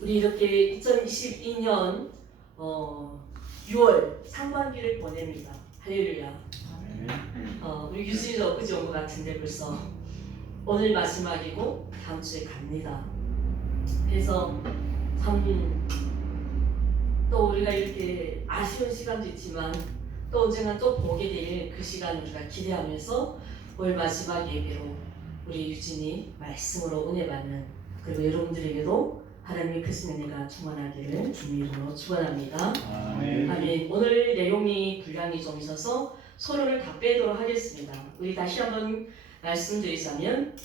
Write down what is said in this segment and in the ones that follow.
우리 이렇게 2022년 6월 상반기를 보냅니다. 할렐루야. 우리 유진이도 엊그제 온 것 같은데 벌써 오늘 마지막이고 다음 주에 갑니다. 그래서 참 또 우리가 이렇게 아쉬운 시간도 있지만 또 언젠가 또 보게 될 그 시간을 우리가 기대하면서 올 마지막 예배로 우리 유진이 말씀으로 은혜 받는, 그리고 여러분들에게도 하나님의 크신 은혜가 충만하기를 주님 이름으로 축원합니다. 아멘. 오늘 내용이 분량이 좀 있어서 서론을 다 빼도록 하겠습니다. 우리 다시 한번 말씀드리자면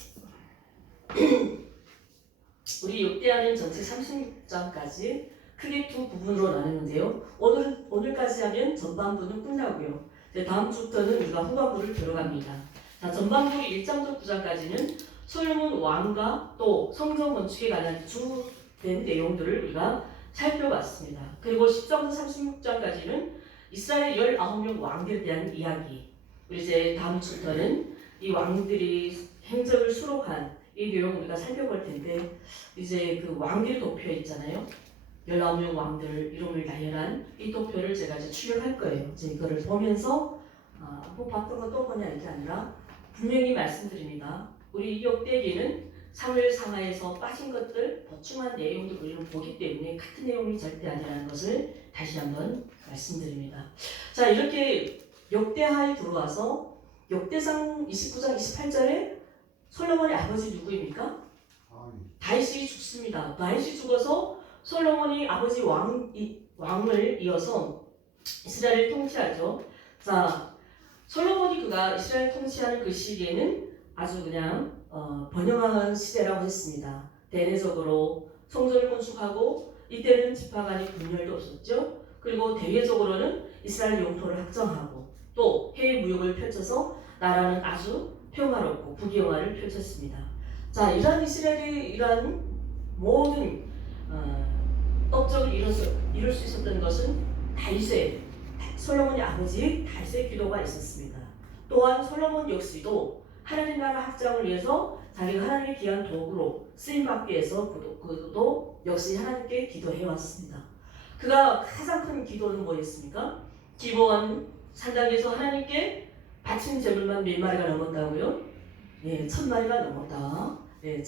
우리 역대하는 전체 36장까지 크게 두 부분으로 나누는데요. 오늘까지 하면 전반부는 끝나고요. 다음 주부터는 우리가 후반부를 들어갑니다. 자, 전반부 1장부터 9장까지는 솔로몬 왕과 또 성전 건축에 관한 주된 내용들을 우리가 살펴봤습니다. 그리고 10장부터 36장까지는 이스라엘 19명 왕들에 대한 이야기. 우리 이제 다음 주부터는 이 왕들이 행적을 수록한 이 내용 우리가 살펴볼 텐데, 이제 그 왕들의 도표 있잖아요. 19명 왕들 이름을 나열한 이 도표를 제가 이제 출력할 거예요. 이제 이거를 보면서 뭐 봤던 거 또 보냐 이게 아니라 분명히 말씀드립니다. 우리 역대기는 사무엘 상하에서 빠진 것들, 보충한 내용들 우리는 보기 때문에 같은 내용이 절대 아니라는 것을 다시 한번 말씀드립니다. 자, 이렇게 역대하에 들어와서 역대상 29장 28절에 솔로몬의 아버지 누구입니까? 다윗이 죽습니다. 다윗이 죽어서 솔로몬이 아버지 왕을 이어서 이스라엘을 통치하죠. 자, 솔로몬이 그가 이스라엘 통치하는 그 시기에는 아주 그냥 번영하는 시대라고 했습니다. 대내적으로 성전을 건축하고, 이때는 지파 간의 분열도 없었죠. 그리고 대외적으로는 이스라엘 영토를 확정하고 또 해외 무역을 펼쳐서 나라는 아주 평화롭고 부귀영화를 펼쳤습니다. 자, 이러한 이스라엘의 이러한 모든 업적을 이룰 수 있었던 것은 솔로몬의 아버지 다윗의 기도가 있었습니다. 또한 솔로몬 역시도 하나님 나라 확장을 위해서 자기가 하나님의 귀한 도구로 쓰임받기 위해서 그도 역시 하나님께 기도해왔습니다. 그가 가장 큰 기도는 뭐였습니까? 기브온 산당에서 하나님께 바친 제물만 몇 마리가 넘었다고요? 네, 1000마리가 넘었다. 네,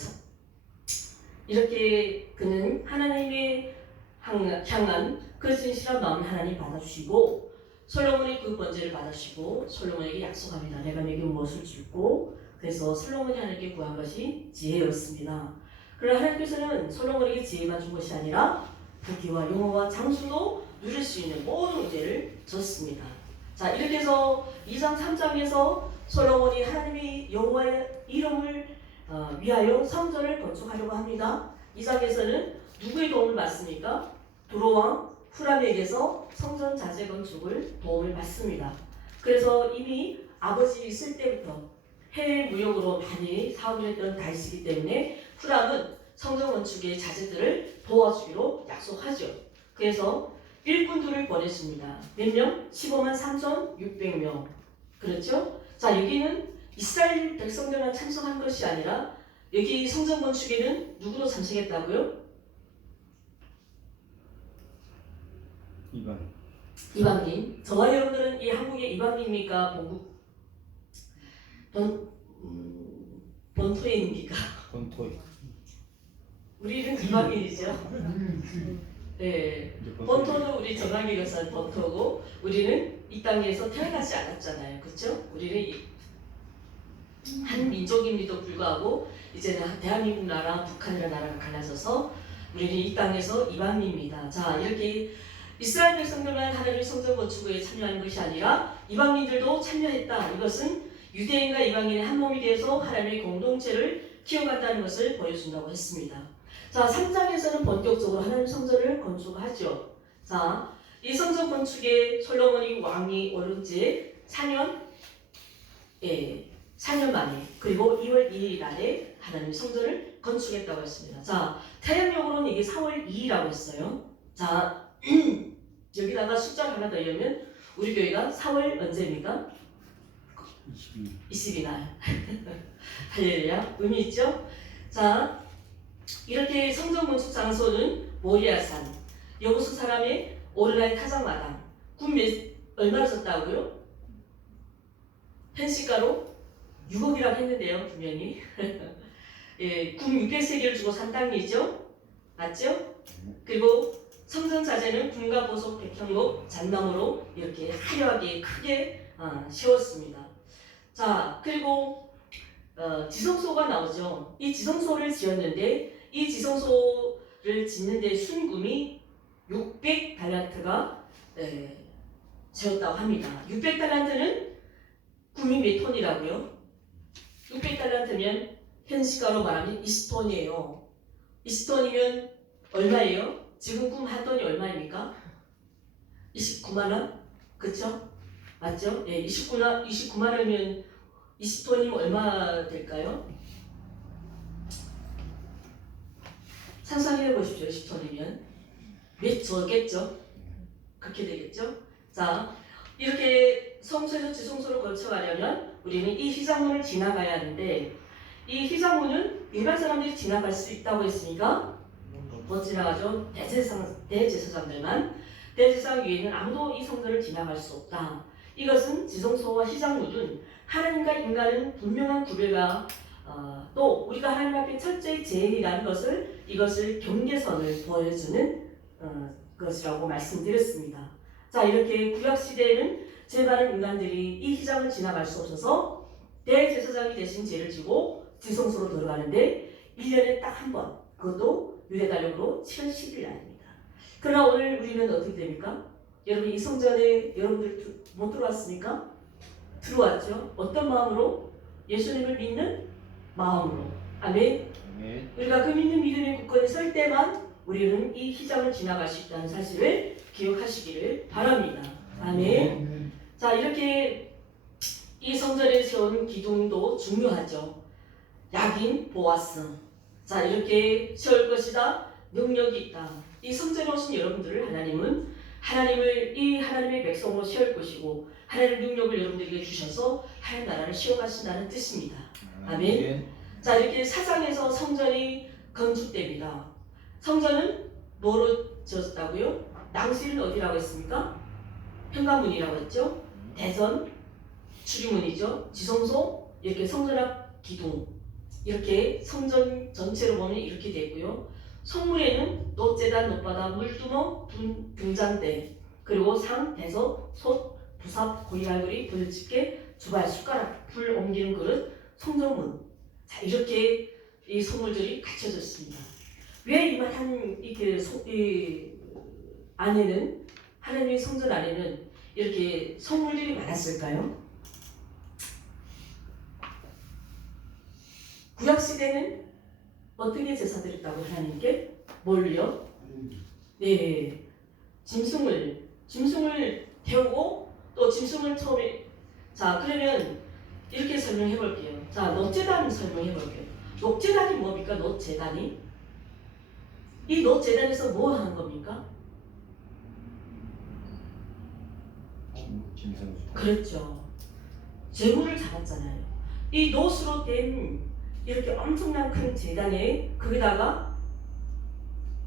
이렇게 그는 하나님의 향한 그 진실한 마음을 하나님 받아주시고, 솔로몬이 그 번제를 받아주시고 솔로몬에게 약속합니다. 내가 내게 무엇을 줄고. 그래서 솔로몬이 하나님께 구한 것이 지혜였습니다. 그러나 하나님께서는 솔로몬에게 지혜만 준 것이 아니라 부귀와 영화와 장수도 누릴 수 있는 모든 은혜를 줬습니다. 자, 이렇게 해서 2장 3장에서 솔로몬이 하나님의 여호와의 이름을 위하여 성전을 건축하려고 합니다. 2장에서는 누구의 도움을 받습니까? 두로왕 후람에게서 성전 자재 건축을 도움을 받습니다. 그래서 이미 아버지 있을 때부터 해외 무역으로 많이 사업을 했던 다윗이기 때문에 후람은 성전 건축의 자재들을 도와주기로 약속하죠. 그래서 일꾼들을 보냈습니다. 몇 명? 15만 3,600명. 그렇죠? 자, 여기는 이스라엘 백성들만 참석한 것이 아니라 여기 성전 건축에는 누구도 참석했다고요? 이방인. 저와 여러분들은 이 한국의 이방인입니까? 본토인입니까? 본토인. 우리는 이방인이죠. 네. 본토는 우리 정학이 교사 본토고, 우리는 이 땅에서 태어나지 않았잖아요. 그렇죠? 우리는 한 민족임에도 불구하고 이제는 대한민국 나라, 북한이라는 나라가 갈라져서 우리는 이 땅에서 이방인입니다. 자, 이렇게 이스라엘 백성들만 하나님의 성전 건축에 참여하는 것이 아니라 이방인들도 참여했다. 이것은 유대인과 이방인의 한 몸이 되어서 하나님의 공동체를 키워간다는 것을 보여준다고 했습니다. 자, 3장에서는 본격적으로 하나님 성전을 건축하죠. 자, 이 성전 건축에 솔로몬이 왕이 오른 지 4년 만에, 그리고 2월 2일 날에 하나님 성전을 건축했다고 했습니다. 자, 태양력으로는 이게 4월 2일이라고 했어요. 자, 여기다가 숫자를 하나 더 넣으면 우리 교회가 4월 언제입니까? 22날. 할렐루야. 의미 있죠? 자, 이렇게 성전 건축 장소는 모리아산, 여호수 사람의 오르나의 타작마당. 얼마를 썼다고요? 현시가로 6억이라고 했는데요, 분명히. 예, 군 600세계를 주고 산 땅이죠, 맞죠? 그리고 성전 자재는 금과 보석, 백향목, 잣나무로 이렇게 화려하게 크게 세웠습니다. 자, 그리고 지성소가 나오죠. 이 지성소를 지었는데 이 지성소를 짓는데 순금이 600달란트가 세웠다고 합니다. 600달란트는 금이 몇 톤이라고요? 600달란트면 현시가로 말하면 20톤이에요. 20톤이면 얼마예요? 지금 금 한 톤이 얼마입니까? 29만 원? 그쵸? 맞죠? 네, 29만 원이면 20톤이면 얼마 될까요? 상상해 보십시오. 10톤이면 몇 저겠죠? 그렇게 되겠죠? 자, 이렇게 성소에서 지성소로 거쳐가려면 우리는 이 휘장문을 지나가야 하는데 이 휘장문은 일반 사람들이 지나갈 수 있다고 했으니까 못 지나가죠. 대제사장들만. 대제사장 위에는 아무도 이 성전을 지나갈 수 없다. 이것은 지성소와 휘장문은 하나님과 인간은 분명한 구별과 또 우리가 하나님 앞에 철저히 죄인이라는 것을 이것을 경계선을 보여주는 것이라고 말씀드렸습니다. 자, 이렇게 구약시대에는 죄 많은 인간들이 이 휘장을 지나갈 수 없어서 대제사장이 대신 죄를 지고 지성소로 들어가는데 1년에 딱 한 번, 그것도 유대달력으로 7월 10일 날입니다. 그러나 오늘 우리는 어떻게 됩니까? 여러분 이 성전에 여러분들 못 들어왔습니까? 들어왔죠. 어떤 마음으로? 예수님을 믿는 마음으로. 아멘. 우리가 그 믿는 믿음의 굳건히 설 때만 우리는 이 휘장을 지나갈 수 있다는 사실을 기억하시기를 바랍니다. 아멘. 자, 이렇게 이 성전에 세운 기둥도 중요하죠. 야긴, 보아스. 자, 이렇게 세울 것이다. 능력이 있다. 이 성전에 오신 여러분들을 하나님을 이 하나님의 백성으로 세울 것이고 하나님의 능력을 여러분들에게 주셔서 하나님 나라를 세워가신다는 뜻입니다. 아멘. 자, 이렇게 사상에서 성전이 건축됩니다. 성전은 뭐로 지었다고요? 낭실은 어디라고 했습니까? 현관문이라고 했죠. 대선, 출입문이죠. 지성소, 이렇게 성전 앞 기둥. 이렇게 성전 전체로 보면 이렇게 되고요. 성문에는 놋재단, 놋바다, 물두멍, 등잔대, 그리고 상, 대석, 솥, 부삽, 고이알고리, 불집게, 주발, 숟가락, 불 옮기는 그릇, 성정문. 자, 이렇게 이 선물들이 갖춰졌습니다. 왜 이만한 이 안에는 하나님의 성전 안에는 이렇게 선물들이 많았을까요? 구약 시대는 어떻게 제사 드렸다고 하나님께? 뭘요? 네, 짐승을 태우고 또 짐승을 처음에. 자, 그러면 이렇게 설명해 볼게요. 자, 놋제단 설명해 볼게요. 놋제단이 뭡니까? 놋제단이 이 놋제단에서 뭐 하는 겁니까? 그렇죠. 제물을 잡았잖아요. 이 놋으로 된 이렇게 엄청난 큰 제단에 거기다가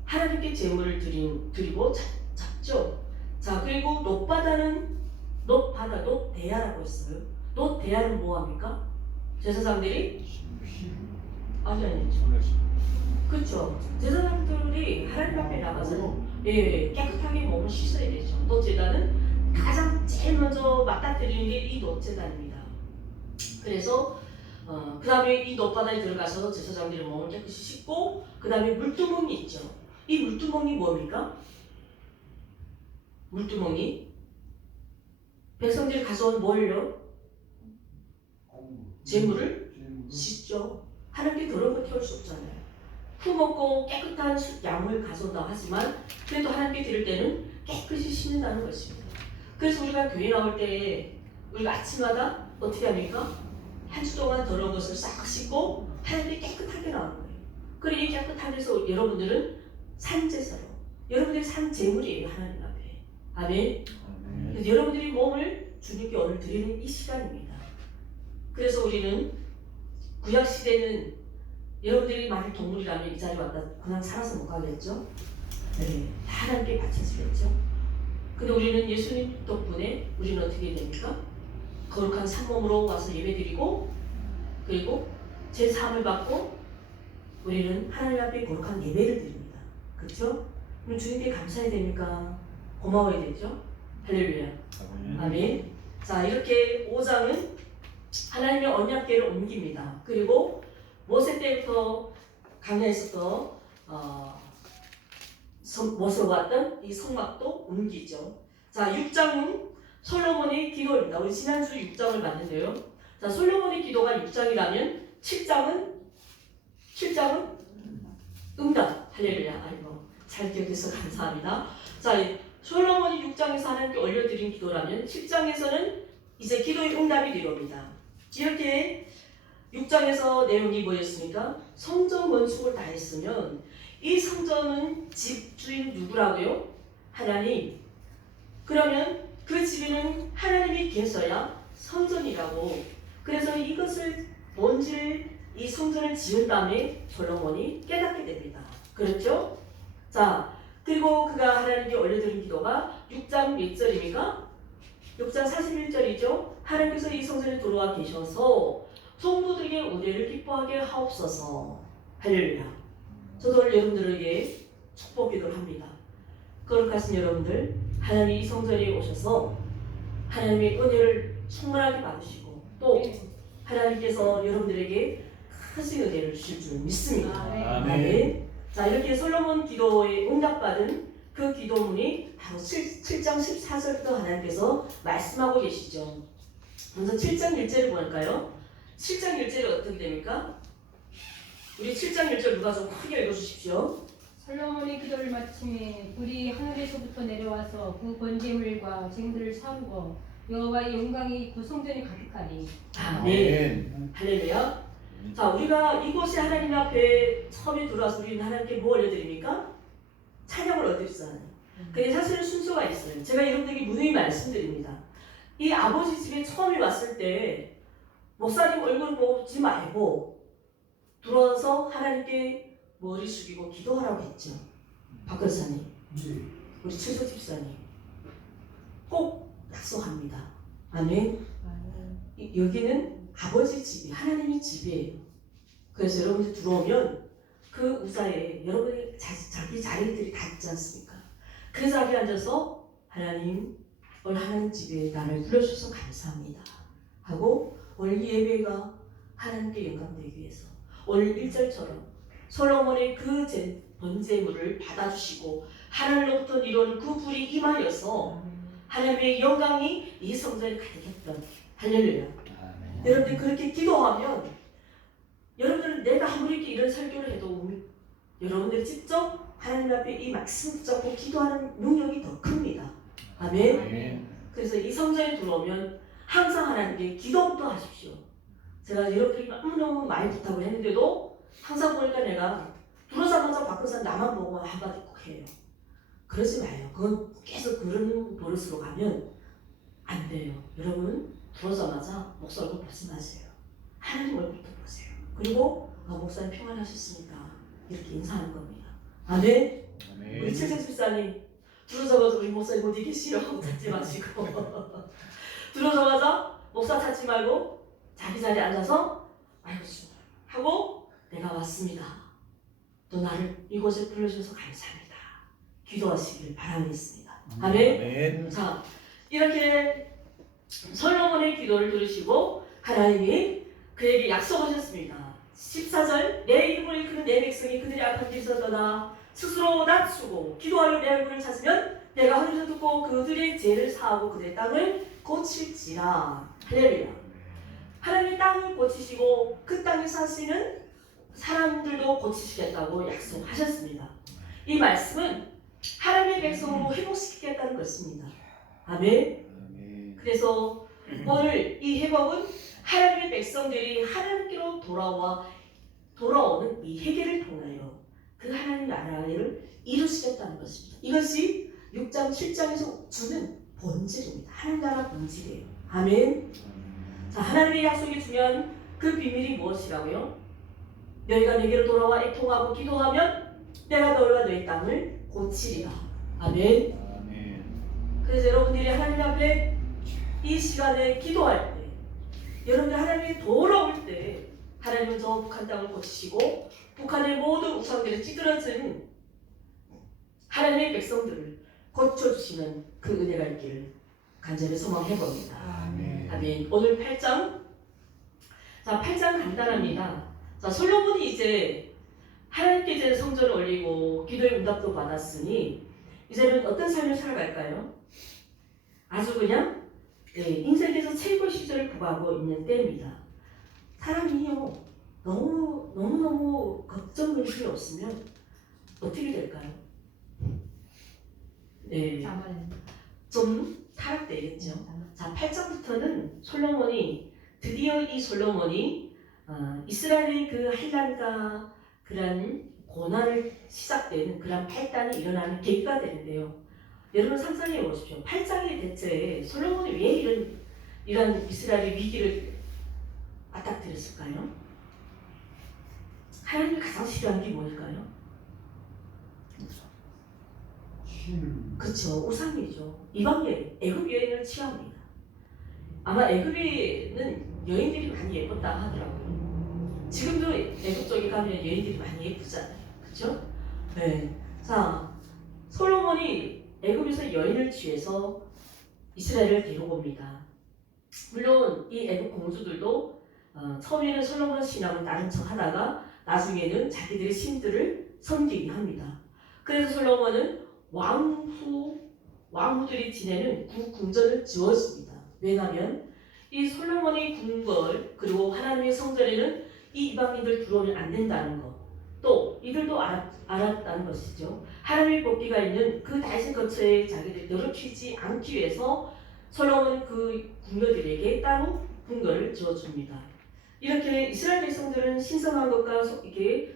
하나님께 제물을 드리고 잡죠. 자, 그리고 놋바다는 놋대야라고 했어요. 놋대야는 뭐합니까? 제사장들이 아니 그렇죠. 제사장들이 하나님 앞에 나가서 깨끗하게 몸을 씻어야 되죠. 놋제단은 가장 제일 먼저 맞닥뜨리는 게 이 놋제단입니다. 그래서 그 다음에 이 놋바다에 들어가서 제사장들의 몸을 깨끗이 씻고 그 다음에 물두멍이 있죠. 이 물두멍이 뭡니까? 물두멍이 백성들이 가져온 뭘요? 재물을 씻죠. 하나님께 더러운 거 태울 수 없잖아요. 품었고 깨끗한 양을 가져온다고 하지만 그래도 하나님께 드릴 때는 깨끗이 씻는다는 것입니다. 그래서 우리가 교회 나올 때 우리가 아침마다 어떻게 합니까? 한 주 동안 더러운 것을 싹 씻고 하나님께 깨끗하게 나오는 거예요. 그리고 이 깨끗하게 해서 여러분들은 산제사로 여러분들이 산 제물이에요. 하나님 앞에. 아멘. 그래서 여러분들이 몸을 주님께 오늘 드리는 이 시간입니다. 그래서 우리는 구약시대는 여러분들이 만약 동물이라면 이 자리에 왔다 그냥 살아서 못 가겠죠? 네, 하나님께 바쳐지겠죠? 근데 우리는 예수님 덕분에 우리는 어떻게 됩니까? 거룩한 산몸으로 와서 예배드리고 그리고 제 사함을 받고 우리는 하나님 앞에 거룩한 예배를 드립니다. 그렇죠? 그럼 주님께 감사해야 됩니까? 고마워야 되죠? 할렐루야. 아멘. 자, 이렇게 5장은 하나님의 언약궤를 옮깁니다. 그리고 모세 때부터 강야에서부터 모세가 왔던 이 성막도 옮기죠. 자, 6장은 솔로몬의 기도입니다. 우리 지난주 6장을 봤는데요. 자, 솔로몬의 기도가 6장이라면 7장은 응답. 할렐루야. 아이고, 잘 기억해서 감사합니다. 자, 솔로몬이 6장에서 하나님께 올려드린 기도라면 7장에서는 이제 기도의 응답이 되옵니다. 이렇게 6장에서 내용이 뭐였습니까? 성전 건축을 다 했으면 이 성전은 집주인 누구라고요? 하나님. 그러면 그 집에는 하나님이 계셔야 성전이라고. 그래서 이것을 본질 이 성전을 지은 다음에 솔로몬이 깨닫게 됩니다. 그렇죠? 자, 그리고 그가 하나님께 올려드린 기도가 6장 몇 절입니까? 6장 41절이죠. 하나님께서 이 성전에 들어와 계셔서 성도들에게 은혜를 기뻐하게 하옵소서. 할렐루야. 저도 여러분들에게 축복 기도를 합니다. 거룩하신 여러분들, 하나님이 이 성전에 오셔서 하나님의 은혜를 충만하게 받으시고 또 하나님께서 여러분들에게 크신 은혜를 주실 줄 믿습니다. 아멘. 자, 이렇게 솔로몬 기도에 응답받은 그 기도문이 바로 7장 14절부터 하나님께서 말씀하고 계시죠. 먼저 7장 1절을 볼까요? 7장 1절이 어떻게 됩니까? 우리 7장 1절 누가 좀 크게 읽어주십시오. 솔로몬의 기도를 마침에 불이 하늘에서부터 내려와서 그 번제물과 쟁들을 사르고 여호와의 영광이 그 성전에 가득하니. 아멘. 할렐루야. 자, 우리가 이곳에 하나님 앞에 처음에 들어와서 우리는 하나님께 뭐 올려드립니까? 찬양을 올려드리잖아요. 근데 사실은 순서가 있어요. 제가 여러분들에게 누누이 말씀드립니다. 이 아버지 집에 처음에 왔을 때 목사님 얼굴 보지 말고 들어와서 하나님께 머리 숙이고 기도하라고 했죠. 박근사님, 우리 최소 집사님 꼭 약속합니다. 아멘. 여기는 아버지 집이 하나님의 집이에요. 그래서 여러분들 들어오면 그 우사에 여러분이 자기 자리들이 다 있지 않습니까? 그 자리에 앉아서 하나님 오늘 하나님 집에 나를 불러주셔서 감사합니다 하고 오늘 이 예배가 하나님께 영광되기 위해서 오늘 1절처럼 솔로몬의 그 번제물을 받아주시고 하늘로부터 이루어진 그 불이 임하여서 하나님의 영광이 이 성전에 가득했던 할렐루야. 여러분들 그렇게 기도하면 여러분들 내가 아무리 이런 설교를 해도 여러분들이 직접 하나님 앞에 이 말씀 붙잡고 기도하는 능력이 더 큽니다. 아멘. 그래서 이 성전에 들어오면 항상 하나님께 기도부터 하십시오. 제가 여러분들이 너무너무 많이 부탁을 했는데도 항상 보니까 내가 들어오자마자 밖에서 나만 보고 한마디 꼭 해요. 그러지 마요. 그건 계속 그런 버릇으로 가면 안 돼요. 여러분 들어오자마자 목사 얼굴 보지 마세요. 하나님 얼굴부터 보세요. 그리고 목사님 평안하셨습니까? 이렇게 인사하는 겁니다. 아멘. 우리 최재 집사님 들어오자마자 우리 목사님 어디 계시요? 찾지 마시고 들어오자마자 목사 찾지 말고 자기 자리에 앉아서 아이고 주님 하고 내가 왔습니다. 또 나를 이곳에 불러주셔서 감사합니다. 기도하시길 바라겠습니다. 아멘. 자, 이렇게 솔로몬의 기도를 들으시고 하나님이 그에게 약속하셨습니다. 14절 내 이름을 일컫는 내 백성이 그들의 악한 길에서 떠나 스스로 낮추고 기도하여 내 얼굴을 찾으면 내가 하늘에서 듣고 그들의 죄를 사하고 그들의 땅을 고칠지라. 할렐루야. 하나님이 땅을 고치시고 그 땅에 사시는 사람들도 고치시겠다고 약속하셨습니다. 이 말씀은 하나님의 백성으로 회복시키겠다는 것입니다. 아멘. 그래서 오늘 이 회복은 하나님의 백성들이 하나님께로 돌아오는 이 회개를 통하여 그 하나님 나라를 이루시겠다는 것입니다. 이것이 6장 7장에서 주는 본질입니다. 하나님 나라 본질이에요. 아멘. 자, 하나님의 약속이 중요한 그 비밀이 무엇이라고요? 너희가 내게로 돌아와 애통하고 기도하면 내가 너희와 너희 땅을 고치리라. 아멘. 아멘. 그래서 여러분들이 하나님 앞에 이 시간에 기도할 때, 여러분들 하나님이 돌아올 때 하나님은 저 북한 땅을 고치시고 북한의 모든 우상들이 찌들어진 하나님의 백성들을 고쳐주시는 그 은혜가 있기를 간절히 소망해 봅니다. 아멘. 아멘. 오늘 8장. 자, 8장 간단합니다. 자, 솔로몬이 이제 하나님께 이제 성전을 올리고 기도의 응답도 받았으니 이제는 어떤 삶을 살아갈까요? 아주 그냥 인생에서 최고 시절을 구가하고 있는 때입니다. 사람이요 너무 걱정 근심이 없으면 어떻게 될까요? 네, 자만. 좀 타락되겠죠. 자, 8장부터는 솔로몬이 드디어 이 솔로몬이 이스라엘의 그 한란과 그런 고난을 시작되는 그런 발단이 일어나는 계기가 되는데요. 여러분 상상해 보십시오. 8장의 대체에 솔로몬이 왜 이런 이스라엘의 위기를 맞닥뜨렸을까요? 하나님이 가장 싫어하는 게 뭘까요? 그렇죠. 우상이죠. 이방 여인, 애굽 여인을 취합니다. 아마 애굽에는 여인들이 많이 예뻤다 하더라고요. 지금도 애굽 쪽에 가면 여인들이 많이 예쁘잖아요. 그렇죠? 네. 자, 솔로몬이 애굽에서 여인을 취해서 이스라엘을 데려옵니다. 물론 이 애굽 공주들도 처음에는 솔로몬 신앙을 나름 척하다가 나중에는 자기들의 신들을 섬기게 합니다. 그래서 솔로몬은 왕후들이 지내는 궁전을 지어줍니다. 왜냐하면 이 솔로몬의 궁궐 그리고 하나님의 성전에는 이 이방인들 들어오면 안 된다는 것, 또 이들도 알았다는 것이죠. 하나님의 복귀가 있는 그 다윗의 거처에 자기들이 더럽히지 않기 위해서 솔로몬은 그 궁녀들에게 따로 궁궐을 지어줍니다. 이렇게 이스라엘 백성들은 신성한 것과 이게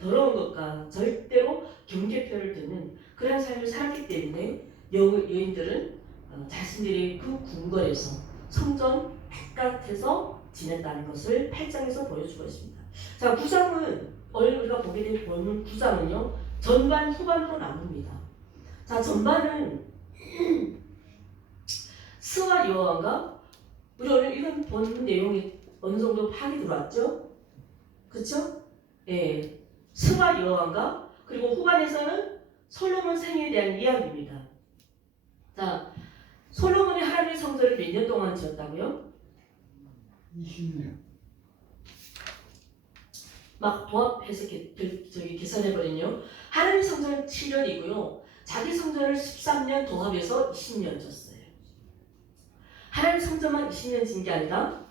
더러운 것과 절대로 경계표를 두는 그런 삶을 살았기 때문에 여인들은 자신들의 그 궁궐에서 성전 바깥에서 지냈다는 것을 8장에서 보여주고 있습니다. 자, 9장은 오늘 우리가 보게 된 본문 9장은요 전반 후반으로 나눕니다. 자, 전반은 스와 여호와가 우리 오늘 이런 본문 내용이 어느 정도 파악이 들어왔죠? 그렇죠? 예, 스와 여호와가 그리고 후반에서는 솔로몬 생애에 대한 이야기입니다. 자, 솔로몬이 하나님의 성전을 몇 년 동안 지었다고요? 20년. 막 도합해서 계산해버리요. 하나님의 성전은 7년이고요. 자기 성전을 13년 도합해서 20년 졌어요. 하나님 성전만 20년 진 게 아니라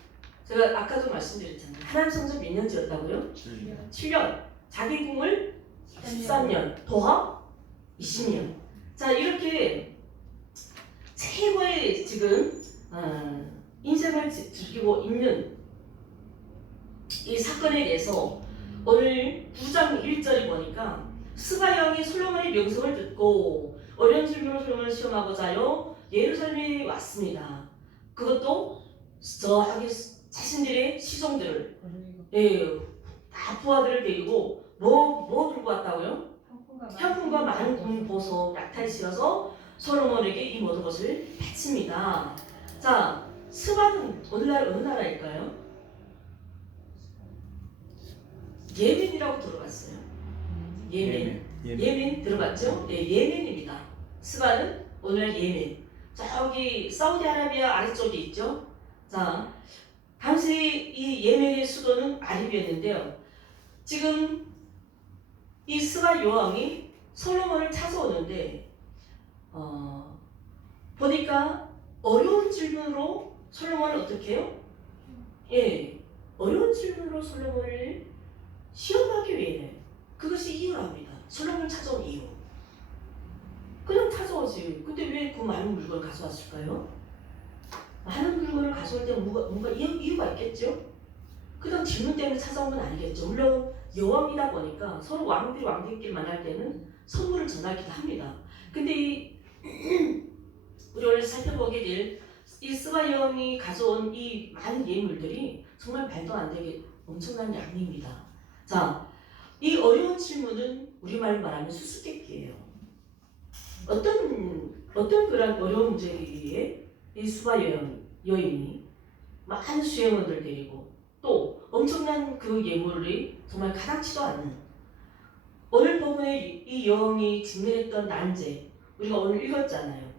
제가 아까도 말씀드렸잖아요. 하나님 성전 몇 년 지었다고요? 7년. 자기 궁을 13년. 도합 20년. 자, 이렇게 최고의 지금 인생을 즐기고 있는 이 사건에 대해서 오늘 9장 1절에 보니까 스가 왕이 솔로몬의 명성을 듣고 어려운 질문으로 솔로몬을 시험하고자요 예루살렘에 왔습니다. 그것도 저기 자신들의 시종들을 다 부하들을 데리고 뭐 들고 왔다고요? 향품과 많은 군보석, 약탈을 실어서 솔로몬에게 이 모든 것을 바칩니다. 자, 스바는 오늘날 어느 나라일까요? 예멘이라고 들어봤어요. 예멘 들어봤죠? 네, 예멘입니다. 스바는 오늘날 예멘. 저기 사우디아라비아 아래쪽에 있죠. 자, 당시 이 예멘의 수도는 아립이었는데요. 지금 이 스바 여왕이 솔로몬을 찾아오는데 보니까 어려운 질문으로 솔로몬을 어떻게 해요? 예, 어려운 질문으로 솔로몬을 시험하기 위해 그것이 이유랍니다. 솔로몬을 찾아온 이유. 그냥 찾아오지. 근데 왜 그 많은 물건을 가져왔을까요? 많은 물건을 가져올 때 뭔가 이유가 있겠죠? 그냥 질문 때문에 찾아온 건 아니겠죠. 물론 여왕이다 보니까 서로 왕들끼리 만날 때는 선물을 전하기도 합니다. 근데 우리 오늘 살펴보게 될 이 스바 여왕이 가져온 이 많은 예물들이 정말 말도 안 되게 엄청난 양입니다. 자, 이 어려운 질문은 우리말로 말하면 수수께끼예요. 어떤 그런 어려운 문제에 이 수바 여인이 많은 수행원들 데리고 또 엄청난 그 예물이 정말 가당치도 않는 오늘 부분에 이 여왕이 직면했던 난제 우리가 오늘 읽었잖아요.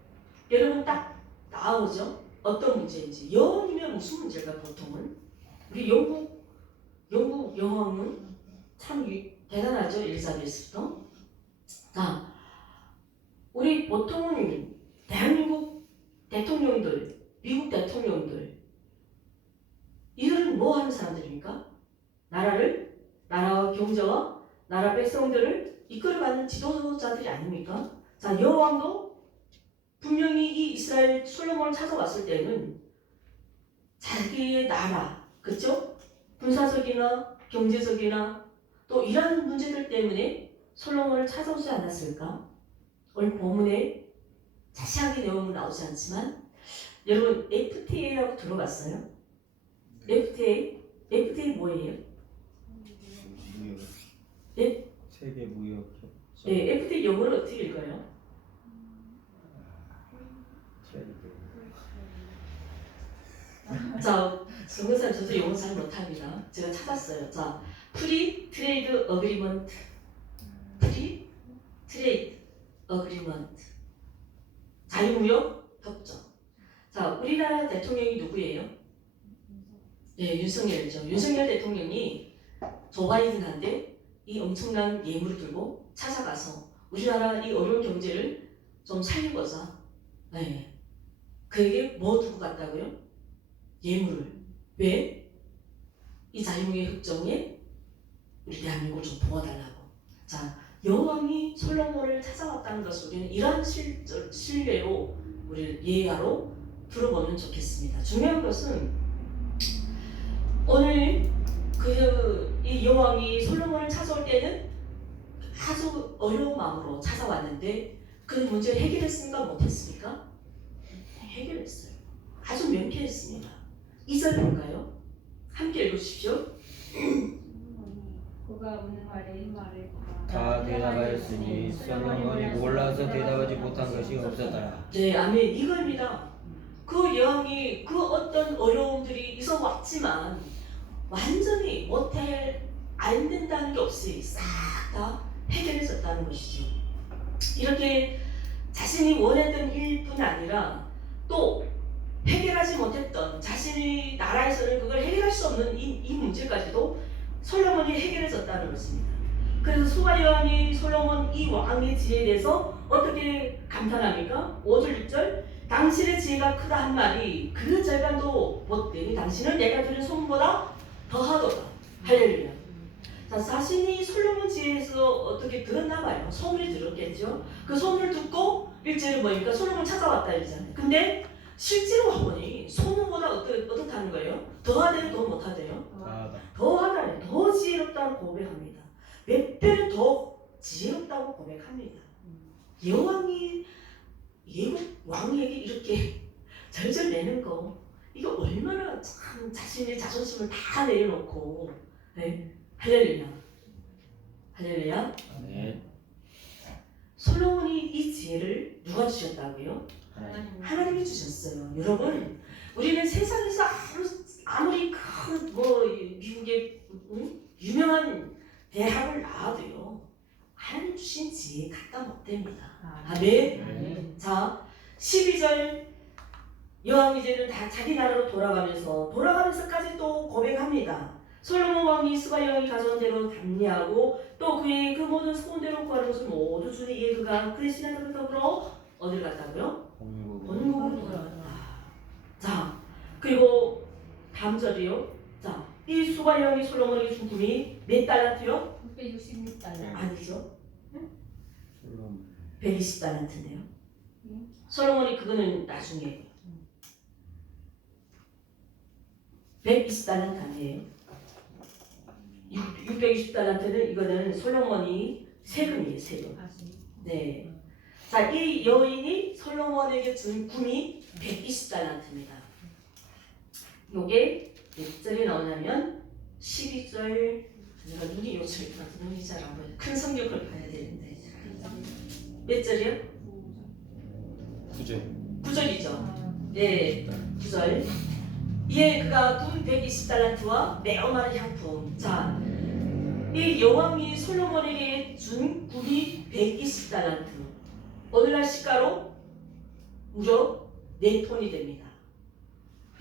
여러분 딱 나오죠? 어떤 문제인지. 여왕이면 무슨 문제일까 보통은? 우리 영국 여왕은 참 대단하죠. 엘리자베스부터. 자, 우리 보통은 대한민국 대통령들, 미국 대통령들 이들은 뭐 하는 사람들입니까? 나라와 경제와 나라 백성들을 이끌어가는 지도자들이 아닙니까? 자, 여왕도 분명히 이 이스라엘 솔로몬을 찾아왔을 때는 자기의 나라, 그쵸? 군사적이나 경제적이나 또 이런 문제들 때문에 솔로몬을 찾아오지 않았을까? 오늘 본문에 자세하게 내용은 나오지 않지만 여러분 FTA라고 들어봤어요? FTA 뭐예요? 무역. 예? 세계 무역. 네, FTA 영어로 어떻게 읽어요? 자, 정근사님 저도 영어 잘 못합니다. 제가 찾았어요. 자, 프리 트레이드 어그리먼트, 프리 트레이드 어그리먼트, 자유무역 협정. 자, 우리나라 대통령이 누구예요? 네, 윤석열이죠. 윤석열 대통령이 조 바이든한테 이 엄청난 예물을 들고 찾아가서 우리나라 이 어려운 경제를 좀 살리고자 네. 그에게 뭐 두고 갔다고요? 예물을. 왜? 이 자유무역 협정에 우리 대한민국을 좀 도와달라고. 자, 여왕이 솔로몬을 찾아왔다는 것을 우리는 이러한 신뢰로 우리를 예하로 들어보면 좋겠습니다. 중요한 것은 오늘 이 여왕이 솔로몬을 찾아올 때는 아주 어려운 마음으로 찾아왔는데 그 문제를 해결했습니까? 못했습니까? 해결했어요. 아주 명쾌했습니다. 2절 볼까요? 함께 읽으십시오. 그가 묻는 말에 다 대답하였으니 솔로몬이 몰라서 대답하지 못한 것이 없었더라. 네, 아멘. 이겁니다. 그 여왕이 그 어떤 어려움들이 있어 왔지만 완전히 안 된다는 게 없이 싹 다 해결해졌다는 것이죠. 이렇게 자신이 원했던 일뿐 아니라 또 해결하지 못했던 자신의 나라에서는 그걸 해결할 수 없는 이 문제까지도 솔로몬이 해결해줬다는 것입니다. 그래서 수바 여왕이 솔로몬 이 왕의 지혜에 대해서 어떻게 감탄합니까? 5절 6절 당신의 지혜가 크다 한 말이 그 절반도 못되니 당신은 내가 들은 소문보다 더하도다. 할렐루야. 자, 자신이 솔로몬 지혜에서 어떻게 들었나 봐요. 소문이 들었겠죠. 그 소문을 듣고 1절은 뭐입니까? 솔로몬 찾아왔다 이러잖아요. 근데 실제로 와보니 소문보다 어떻다는 거예요? 더하대요? 더 못하대요? 더하다요. 더 지혜롭다고 고백합니다. 몇 배는 더 지혜롭다고 고백합니다. 여왕이 예국 왕에게 이렇게 절절 내는 거 이거 얼마나 참 자신의 자존심을 다 내려놓고 네? 할렐루야. 할렐루야. 네. 솔로몬이 이 지혜를 누가 주셨다고요? 하나님이 주셨어요. 여러분, 우리는 세상에서 아무리 큰 미국의 유명한 대학을 나와도요, 하나님 주신 지혜 갖다 못 됩니다. 아멘. 자, 12절 여왕이 이제는 다 자기 나라로 돌아가면서까지 또 고백합니다. 솔로몬 왕이 수바 여왕이 가져온 대로 답례하고 또 그의 그 모든 소원대로 구하는 것을 모두 주니 그가 그의 신하들을 더불어 어딜 갔다고요? 본국으로 돌아갔다. 자, 그리고 다음 절이요. 자, 이 수바 여왕이 솔로몬에게 준 금이 몇 달란트요? 666달러. 아니죠. 솔로몬. 120달란트인데요. 솔로몬이 그거는 나중에 120달란트 아니에요. 620달란트는 이거는 솔로몬이 세금이에요. 세금. 네. 자, 이 여인이 솔로몬에게 준 금이 120달란트입니다. 요게 몇 절에 나오냐면 12절 내가 눈이 요즘 눈이 잘 안 보여. 큰 성경을 봐야 되는데. 몇 절이요? 9절. 9절이죠. 예, 9절. 이에 그가 금 120달란트와 매우 많은 향품. 자, 이 여왕이 솔로몬에게 준 금이 120달란트. 오늘날 시가로 무려 4톤이 됩니다.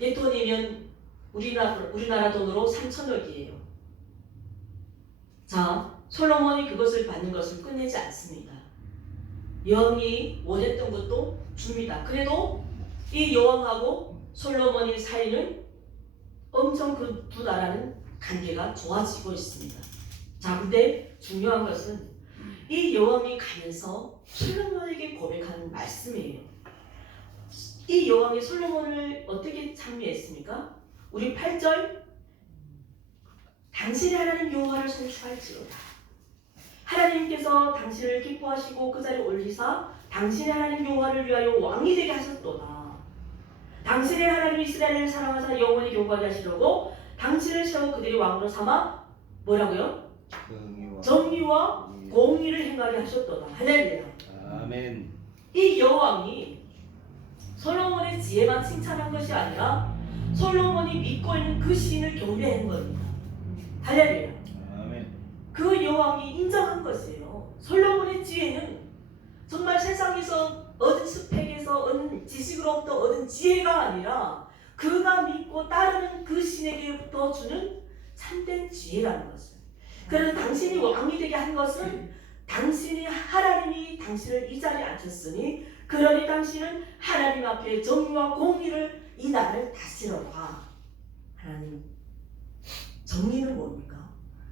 4톤이면 우리나라 돈으로 3천억이에요. 자, 솔로몬이 그것을 받는 것을 끝내지 않습니다. 여왕이 원했던 것도 줍니다. 그래도 이 여왕하고 솔로몬의 사이는 엄청 그 두 나라는 관계가 좋아지고 있습니다. 자, 근데 중요한 것은 이 여왕이 가면서 솔로몬에게 고백하는 말씀이에요. 이 여왕이 솔로몬을 어떻게 찬미했습니까? 우리 8절, 당신의 하나님 여호와를 송축할지로다. 하나님께서 당신을 기뻐하시고 그 자리에 올리사 당신의 하나님 여호와를 위하여 왕이 되게 하셨도다. 당신의 하나님 이스라엘을 사랑하사 영원히 경고하게 하시려고 당신을 세워 그들이 왕으로 삼아 뭐라고요? 정의와 공의를 행하게 하셨도다. 할렐루야. 아멘. 이 여왕이 솔로몬의 지혜만 칭찬한 것이 아니라 솔로몬이 믿고 있는 그 신을 경배한 겁니다. 할렐루야. 아멘. 그 여왕이 인정한 것이에요. 솔로몬의 지혜는 정말 세상에서 얻은 스펙에서 얻은 지식으로부터 얻은 지혜가 아니라 그가 믿고 따르는 그 신에게부터 주는 참된 지혜라는 것을. 그래서 당신이 왕이 되게 한 것은 당신이 하나님이 당신을 이 자리에 앉혔으니 그러니 당신은 하나님 앞에 정의와 공의를 이 나라를 다스려라. 하나님, 정의는 뭡니까?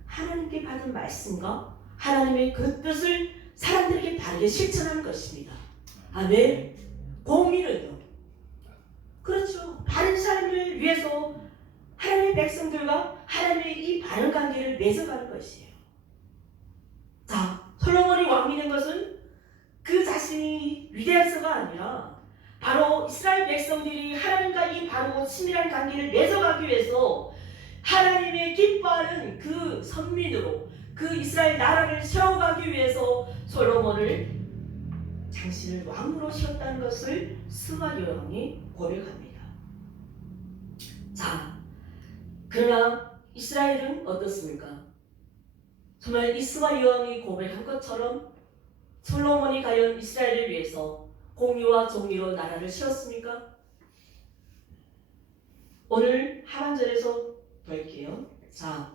하나님께 받은 말씀과 하나님의 그 뜻을 사람들에게 바르게 실천하는 것입니다. 아멘. 공의는요. 그렇죠. 바른 삶을 위해서 하나님의 백성들과 하나님의 이 바른 관계를 맺어가는 것이에요. 자, 솔로몬이 왕이 된 것은 그 자신이 위대해서가 아니라 바로 이스라엘 백성들이 하나님과 이 바르고 친밀한 관계를 맺어가기 위해서 하나님의 기뻐하는 그 선민으로 그 이스라엘 나라를 세워가기 위해서 솔로몬을 당신을 왕으로 세웠다는 것을 스바 여왕이 고백합니다. 자, 그러나 이스라엘은 어떻습니까? 정말 이 스바 여왕이 고백한 것처럼 솔로몬이 과연 이스라엘을 위해서 공의와 정의로 나라를 세웠습니까? 오늘 하반절에서 볼게요. 자,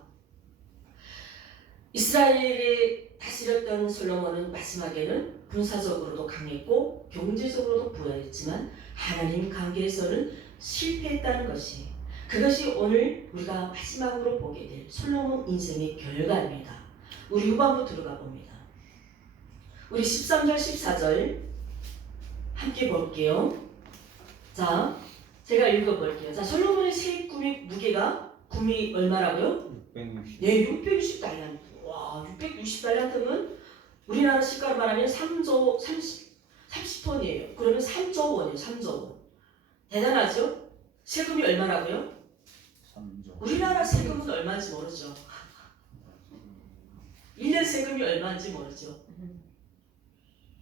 이스라엘에 다스렸던 솔로몬은 마지막에는 군사적으로도 강했고 경제적으로도 부유했지만 하나님 관계에서는 실패했다는 것이, 그것이 오늘 우리가 마지막으로 보게 될 솔로몬 인생의 결과입니다. 우리 후반부 들어가 봅니다. 우리 13절 14절 함께 볼게요. 자, 제가 읽어볼게요. 자, 솔로몬의 세 꿈의 무게가 꿈이 얼마라고요? 660. 네, 660달란트. 와, 660달란트면 우리나라 시가로 말하면 3조 30톤이에요. 그러면 3조 원이에요. 3조 원. 대단하죠? 세금이 얼마라고요? 3조. 우리나라 세금은 얼마인지 모르죠. 1년 세금이 얼마인지 모르죠.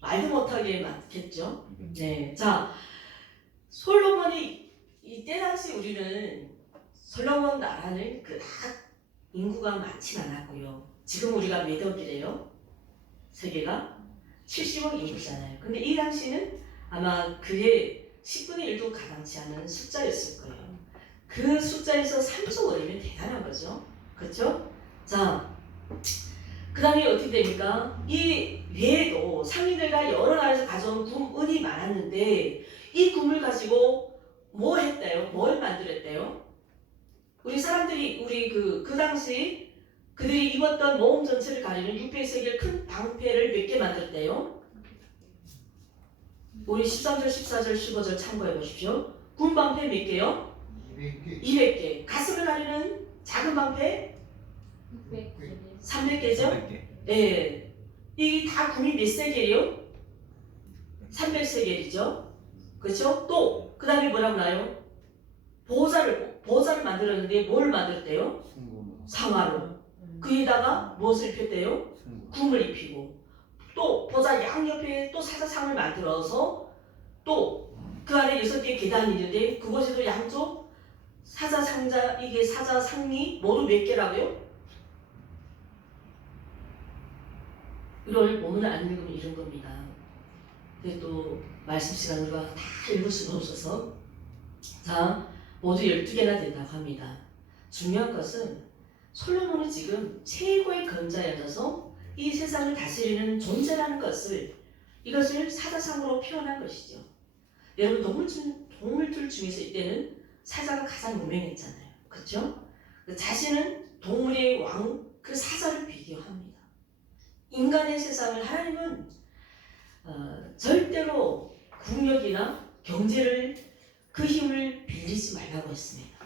말도 못하게 많겠죠. 네, 자, 솔로몬이 이때 당시 우리는 솔로몬 나라는 그닥 인구가 많진 않았고요. 지금 우리가 몇 억이래요? 세계가 70억 인구잖아요. 근데 이 당시는 아마 그의 10분의 1도 가당치 않은 숫자였을 거예요. 그 숫자에서 3조 원이면 대단한 거죠. 그렇죠? 자, 그 다음에 어떻게 됩니까? 이 외에도 상인들과 여러 나라에서 가져온 금, 은이 많았는데 이 금을 가지고 뭐 했대요? 뭘 만들었대요? 우리 사람들이 그 당시 그들이 입었던 모험 전체를 가리는 600세겔 큰 방패를 몇 개 만들었대요? 우리 13절, 14절, 15절 참고해 보십시오. 군 방패 몇 개요? 200개. 200개. 가슴을 가리는 작은 방패 300개죠? 300개. 예. 이 다 금이 몇 세겔이요? 300세겔이죠. 그렇죠? 또 그 다음에 뭐라고 나요? 보호자를 만들었는데 뭘 만들었대요? 상화로. 그에다가 무엇을 입혔대요? 궁을 입히고 또 보좌 양옆에 또 사자상을 만들어서 또 그 안에 6개의 계단이 있는데 그곳에도 양쪽 사자상자 이게 사자상이 모두 몇 개라고요? 이걸 본문을 안 읽으면 이런 겁니다. 근데 또 말씀 시간 우리가 다 읽을 수가 없어서 자 모두 12개나 된다고 합니다. 중요한 것은 솔로몬이 지금 최고의 권자에 앉아서 이 세상을 다스리는 존재라는 것을 이것을 사자상으로 표현한 것이죠. 여러분 동물들 중에서 이때는 사자가 가장 유명했잖아요. 그렇죠? 자신은 동물의 왕 그 사자를 비교합니다. 인간의 세상을 하나님은 절대로 국력이나 경제를 그 힘을 빌리지 말라고 했습니다.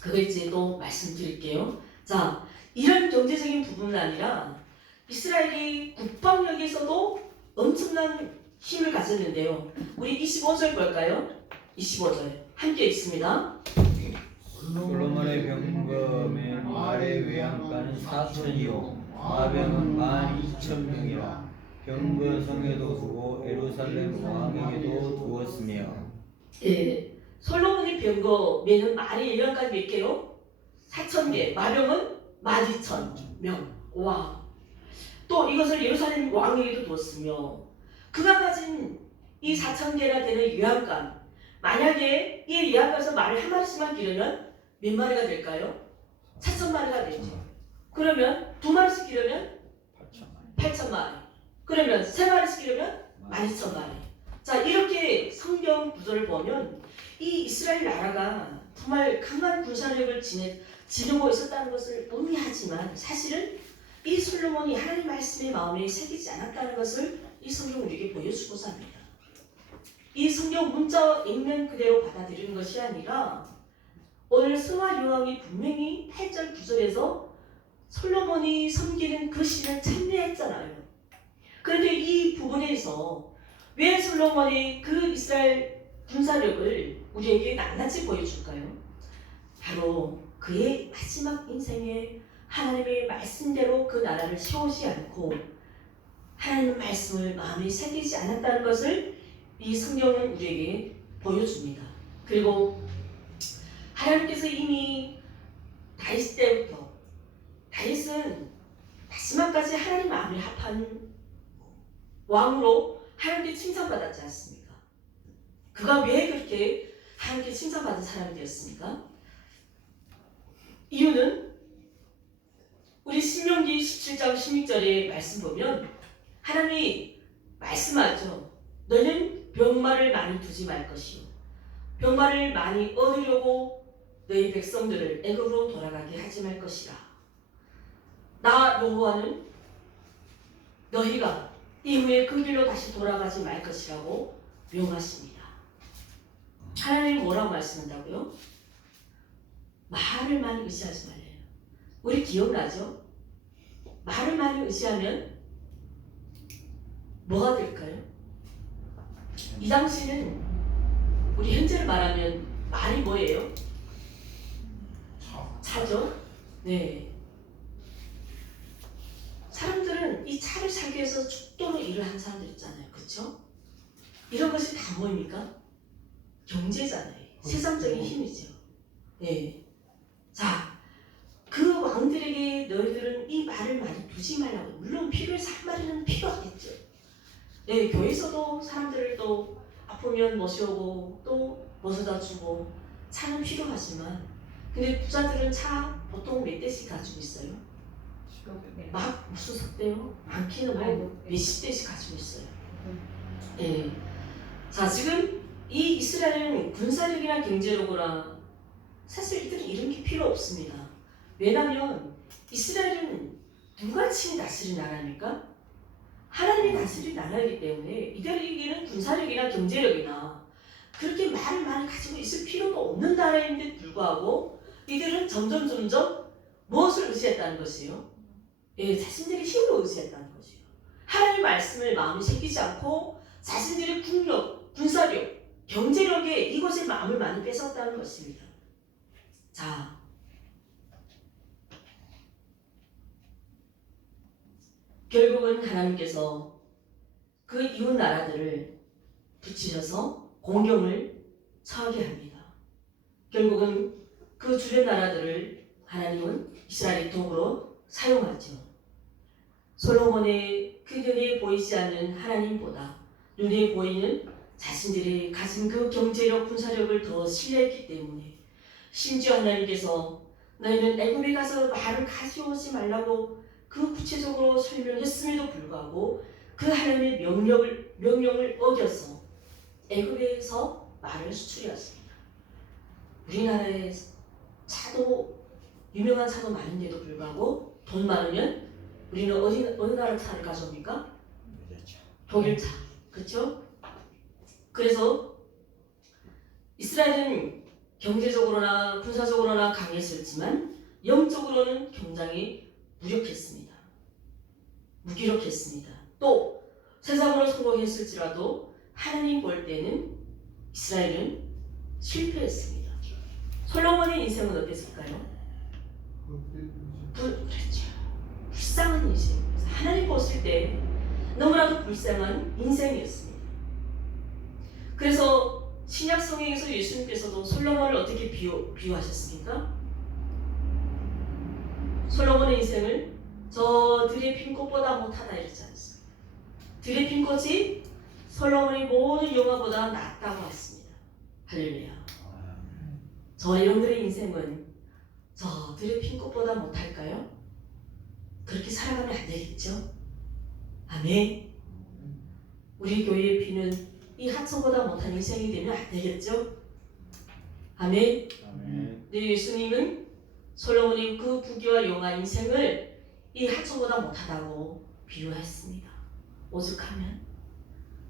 그걸 이제 또 말씀드릴게요. 자, 이런 경제적인 부분은 아니라 이스라엘이 국방력에서도 엄청난 힘을 가졌는데요. 우리 25절 볼까요? 25절 함께 읽습니다. 솔로몬의 병거의 말의 외양간은 4천이요 마병은 12,000명이라 병거 성에도 두고 예루살렘 왕에게도 두었으며 예, 솔로몬의 병거 매는 말이 1년까지 몇 개요? 4,000개, 마병은 12,000명. 와. 또 이것을 예루살렘 왕에게도 두었으며 그가 가진 이 4,000개나 되는 유향간 만약에 이 유향간에서 말을 한 마리씩만 기르면 몇 마리가 될까요? 4,000마리가 되죠. 그러면 두 마리씩 기르면 8,000마리. 그러면 세 마리씩 기르면 12,000마리. 자, 이렇게 성경 구조를 보면 이 이스라엘 나라가 정말 강한 군사력을 지니고 있었다는 것을 의미하지만 사실은 이 솔로몬이 하나님 말씀의 마음에 새기지 않았다는 것을 이 성경 우리에게 보여주고자 합니다. 이 성경 문자 읽는 그대로 받아들이는 것이 아니라 오늘 스와 여왕이 분명히 8절 9절에서 솔로몬이 섬기는 그 신을 찬미했잖아요. 그런데 이 부분에서 왜 솔로몬이 그 이스라엘 군사력을 우리에게 낱낱이 보여줄까요? 바로 그의 마지막 인생에 하나님의 말씀대로 그 나라를 세우지 않고 하나님의 말씀을 마음에 새기지 않았다는 것을 이 성경은 우리에게 보여줍니다. 그리고 하나님께서 이미 다윗 때부터 다윗은 마지막까지 하나님 마음에 합한 왕으로 하나님께 칭찬받았지 않습니까? 그가 왜 그렇게 하나님께 칭찬받은 사람이 되었습니까? 이유는 우리 신명기 17장 16절의 말씀 보면 하나님이 말씀하죠. 너는 병마를 많이 두지 말 것이요 병마를 많이 얻으려고 너희 백성들을 애굽으로 돌아가게 하지 말 것이라. 나 여호와는 너희가 이후에 그 길로 다시 돌아가지 말 것이라고 명하십니다. 하나님이 뭐라고 말씀한다고요? 말을 많이 의지하지 말래요. 우리 기억나죠? 말을 많이 의지하면 뭐가 될까요? 이 당시는 우리 현재를 말하면 말이 뭐예요? 차죠? 네. 사람들은 이 차를 사기 위해서 죽도록 일을 하는 사람들 있잖아요. 그렇죠? 이런 것이 다 뭐입니까? 경제잖아요. 세상적인 힘이죠. 네. 자, 그 왕들에게 너희들은 이 말을 많이 두지 말라고. 물론 필요해서 한 마리는 필요하겠죠. 네, 교회에서도 사람들을 또 아프면 모셔오고 또 모셔다 주고 차는 필요하지만 근데 부자들은 차 보통 몇 대씩 가지고 있어요? 막 무슨 석대요? 많기는 뭐 몇십 대씩 가지고 있어요. 네. 자, 지금 이 이스라엘은 군사력이나 경제력이나 사실 이들은 이런 게 필요 없습니다. 왜냐하면 이스라엘은 누가 친히 다스린 나라입니까? 하나님이 다스린 나라이기 때문에 이들에게는 군사력이나 경제력이나 그렇게 말을 많이 가지고 있을 필요도 없는 나라인데 불구하고 이들은 점점 무엇을 의지했다는 것이에요? 예, 자신들의 힘을 의지했다는 것이에요. 하나님의 말씀을 마음에 새기지 않고 자신들의 국력, 군사력, 경제력에 이것의 마음을 많이 뺏었다는 것입니다. 자, 결국은 하나님께서 그 이웃 나라들을 붙이셔서 공경을 처하게 합니다. 결국은 그 주변 나라들을 하나님은 이스라엘의 도구로 사용하죠. 솔로몬의 그 눈에 보이지 않는 하나님보다 눈에 보이는 자신들이 가진 그 경제력, 군사력을 더 신뢰했기 때문에 심지어 하나님께서 너희는 애굽에 가서 말을 가져오지 말라고 그 구체적으로 설명했음에도 불구하고 그 하나님의 명령을 어겨서 애굽에서 말을 수출해왔습니다. 우리나라에 차도 유명한 차도 많은데도 불구하고 돈 많으면 우리는 어느 나라 차를 가져옵니까? 독일차. 그렇죠? 그래서 이스라엘은 경제적으로나 군사적으로나 강했었지만 영적으로는 굉장히 무기력했습니다. 또 세상으로 성공했을지라도 하나님 볼 때는 이스라엘은 실패했습니다. 솔로몬의 인생은 어땠을까요? 그렇죠. 불쌍한 인생. 하나님 봤을 때 너무나도 불쌍한 인생이었습니다. 그래서 신약 성경에서 예수님께서도 솔로몬을 어떻게 비유하셨습니까? 솔로몬의 인생을 저 들의 핀 꽃보다 못하다 이러지 않습니다. 들의 핀 꽃이 솔로몬의 모든 영화보다 낫다고 했습니다. 할렐루야. 저 여러분들의 인생은 저 들의 핀 꽃보다 못할까요? 그렇게 살아가면 안 되겠죠? 아멘. 우리 교회의 비는 이 하천보다 못한 인생이 되면 안 되겠죠? 아멘. 네, 예수님은 솔로몬이 그 부귀와 영화 인생을 이 하천보다 못하다고 비유했습니다. 오죽하면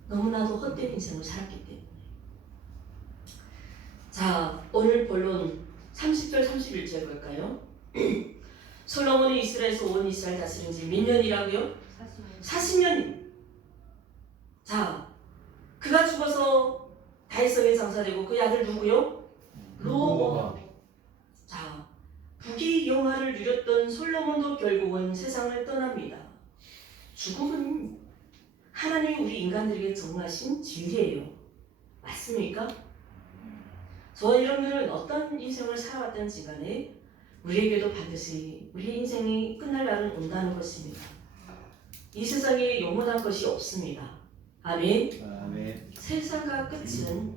너무나도 헛된 인생을 살았기 때문에. 자, 오늘 본론 30절 31절 볼까요? 솔로몬이 이스라엘에서 온 이스라엘 다스린 지 몇 년이라고요? 40년. 자, 그가 죽어서 다윗성에 장사되고 그의 아들 누구요? 르호보암. 자, 부귀 영화를 누렸던 솔로몬도 결국은 세상을 떠납니다. 죽음은 하나님이 우리 인간들에게 정하신 진리예요. 맞습니까? 저와 여러분들은 어떤 인생을 살아왔든지 간에 우리에게도 반드시 우리 인생이 끝날 날은 온다는 것입니다. 이 세상에 영원한 것이 없습니다. 아멘. 아멘. 세상과 끝은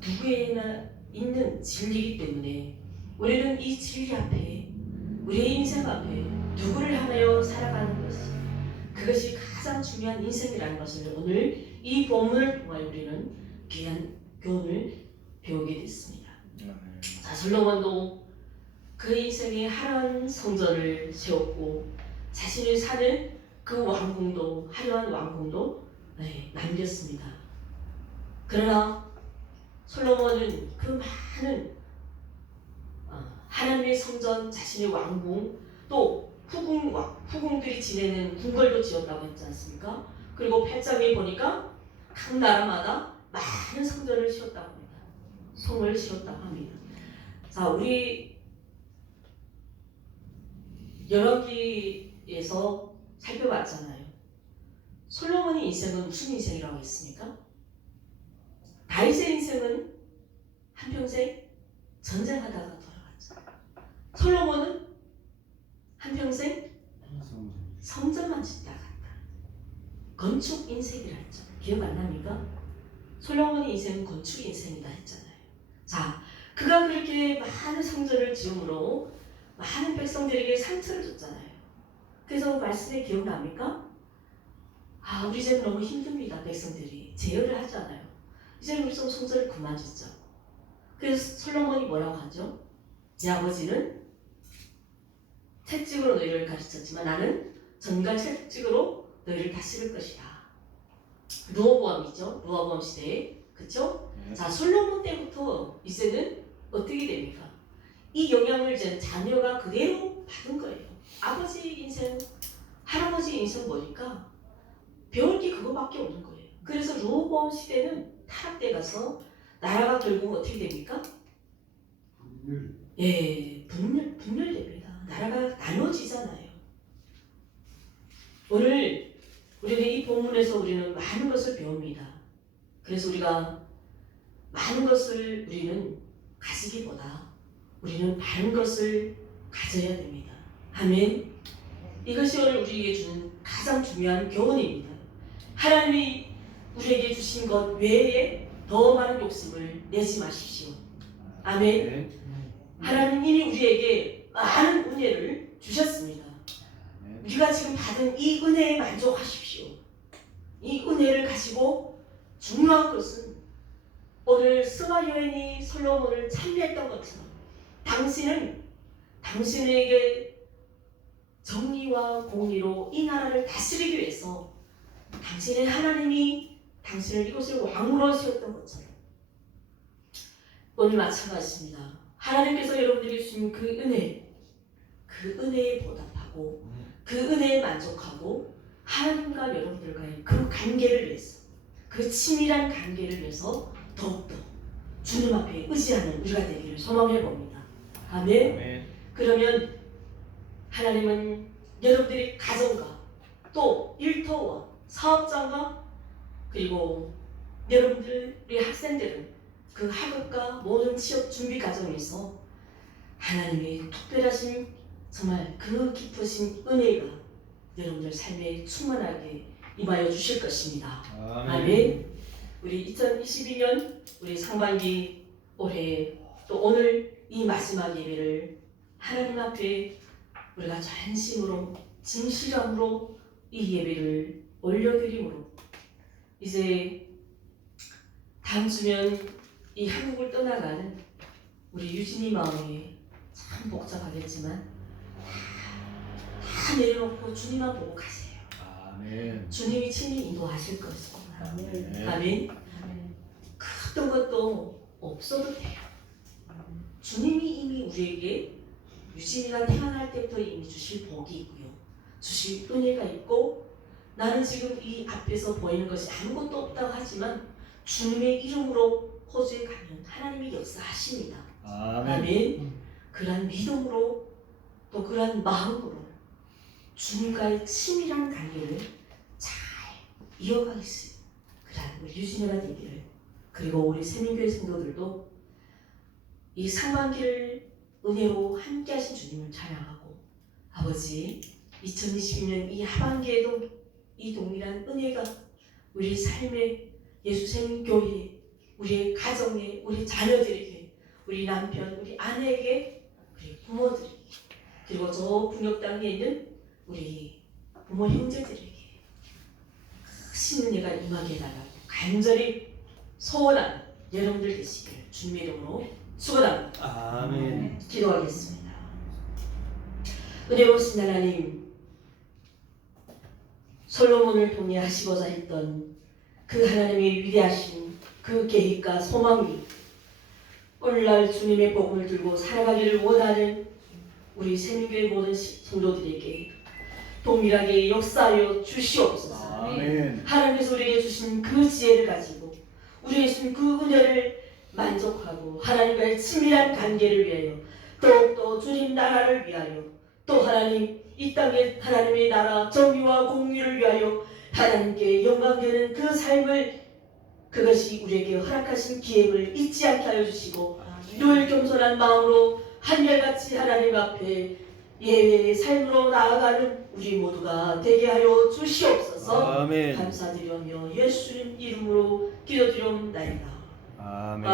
누구에나 있는 진리이기 때문에 우리는 이 진리 앞에, 우리의 인생 앞에 누구를 하나요 살아가는 것이, 그것이 가장 중요한 인생이라는 것을 오늘 이 본문을 통하여 우리는 귀한 교훈을 배우게 됐습니다. 자, 솔로몬도 그 인생에 화려한 성전을 세웠고 자신이 사는 그 왕궁도, 화려한 왕궁도 남겼습니다. 그러나 솔로몬은 그 많은 하나님의 성전, 자신의 왕궁, 또 후궁들이 지내는 궁궐도 지었다고 했지 않습니까? 그리고 8장에 보니까 각 나라마다 많은 성전을 지었다고 합니다. 성을 지었다고 합니다. 자, 우리 열왕기에서 살펴봤잖아요. 솔로몬의 인생은 무슨 인생이라고 했습니까? 다윗의 인생은 한평생 전쟁하다가 돌아갔잖아요. 솔로몬은 한평생 성전만 짓다 갔다. 건축 인생이라 했죠. 기억 안 납니까? 솔로몬의 인생은 건축 인생이다 했잖아요. 자, 그가 그렇게 많은 성전을 지음으로 많은 백성들에게 상처를 줬잖아요. 그래서 말씀에 기억납니까? 우리 이제 너무 힘듭니다. 백성들이 제어를 하잖아요. 이제 우리 좀 성전을 그만 짓자. 그래서 솔로몬이 뭐라고 하죠? 네 아버지는 채찍으로 너희를 가르쳤지만 나는 전과 채찍으로 너희를 다스릴 것이다. 르호보암이죠. 르호보암 시대에. 그렇죠? 자, 솔로몬 때부터 이제는 어떻게 됩니까? 이 영향을 이제 자녀가 그대로 받은 거예요. 아버지 인생, 할아버지 인생 뭐니까 배울 게 그거밖에 없는 거예요. 그래서 르호보암 시대는 타락돼 가서 나라가 결국 어떻게 됩니까? 분열됩니다. 나라가 나눠지잖아요. 오늘 우리는 이 본문에서 우리는 많은 것을 배웁니다. 그래서 우리가 많은 것을 우리는 가지기보다 우리는 다른 것을 가져야 됩니다. 아멘. 이것이 오늘 우리에게 주는 가장 중요한 교훈입니다. 하나님이 우리에게 주신 것 외에 더 많은 욕심을 내지 마십시오. 아멘. 하나님이 우리에게 많은 은혜를 주셨습니다. 우리가 지금 받은 이 은혜에 만족하십시오. 이 은혜를 가지고 중요한 것은 오늘 스가 여인이 솔로몬을 찬미했던 것처럼 당신은 당신에게 정의와 공의로 이 나라를 다스리기 위해서 당신의 하나님이 당신을 이곳에 왕으로 세웠던 것처럼 오늘 마찬가지입니다. 하나님께서 여러분들에게 주신 그 은혜에 보답하고 그 은혜에 만족하고 하나님과 여러분들과의 그 관계를 위해서 그 친밀한 관계를 위해서 더욱더 주님 앞에 의지하는 우리가 되기를 소망해 봅니다. 아멘. 그러면 하나님은 여러분들의 가정과 또 일터와 사업장과 그리고 여러분들의 학생들은 그 학업과 모든 취업 준비 과정에서 하나님의 특별하신 정말 그 깊으신 은혜가 여러분들 삶에 충만하게 임하여 주실 것입니다. 아멘. 우리 2022년 우리 상반기 올해 또 오늘 이 마지막 예배를 하나님 앞에 우리가 전심으로 진실함으로 이 예배를 올려드림으로 이제 다음 주면 이 한국을 떠나가는 우리 유진이 마음이 참 복잡하겠지만 다 내려놓고 주님만 보고 가세요. 아멘. 주님이 친히 인도하실 것입니다. 아멘. 아멘. 어떤 것도 없어도 돼요. 주님이 이미 우리에게 유진이가 태어날 때부터 이미 주실 복이 있고요. 주실 은혜가 있고 나는 지금 이 앞에서 보이는 것이 아무것도 없다고 하지만 주님의 이름으로 호주에 가면 하나님이 역사하십니다. 아멘. 그러한 믿음으로 또 그러한 마음으로 주님과의 친밀한 관계를 잘 이어가겠습니다. 그러한 우리 유진이가 되기를 그리고 우리 세민교회 성도들도 이 상반기를 은혜로 함께 하신 주님을 찬양하고 아버지 2022년 이 하반기에도 이 동일한 은혜가 우리 삶의 예수 세민교회 우리의 가정에 우리 자녀들에게 우리 남편 우리 아내에게 우리 부모들에게 그리고 저 북녘 땅에 있는 우리 부모 형제들에게 크신 은혜가 임하게 해달라고 간절히 소원하는 여러분들 되시길 주님의 이름으로 축원합니다. 아멘. 기도하겠습니다. 은혜로우신 하나님, 솔로몬을 통해 하시고자 했던 그 하나님의 위대하신 그 계획과 소망이 오늘날 주님의 복음을 들고 살아가기를 원하는 우리 세민교회 모든 성도들에게 동일하게 역사하여 주시옵소서. 아멘. 하나님께서 우리에게 주신 그 지혜를 가지고 우리에게 주신 그 은혜를 만족하고 하나님과의 친밀한 관계를 위하여 더욱더 주님 나라를 위하여 또 하나님 이 땅에 하나님의 나라 정의와 공의를 위하여 하나님께 영광되는 그 삶을 그것이 우리에게 허락하신 기회를 잊지 않게 하여 주시고 늘 겸손한 마음으로 한결같이 하나님 앞에 예배의 삶으로 나아가는 우리 모두가 되게 하여 주시옵소서. 아멘. 감사드리며 예수님 이름으로 기도드리옵나이다. 아멘.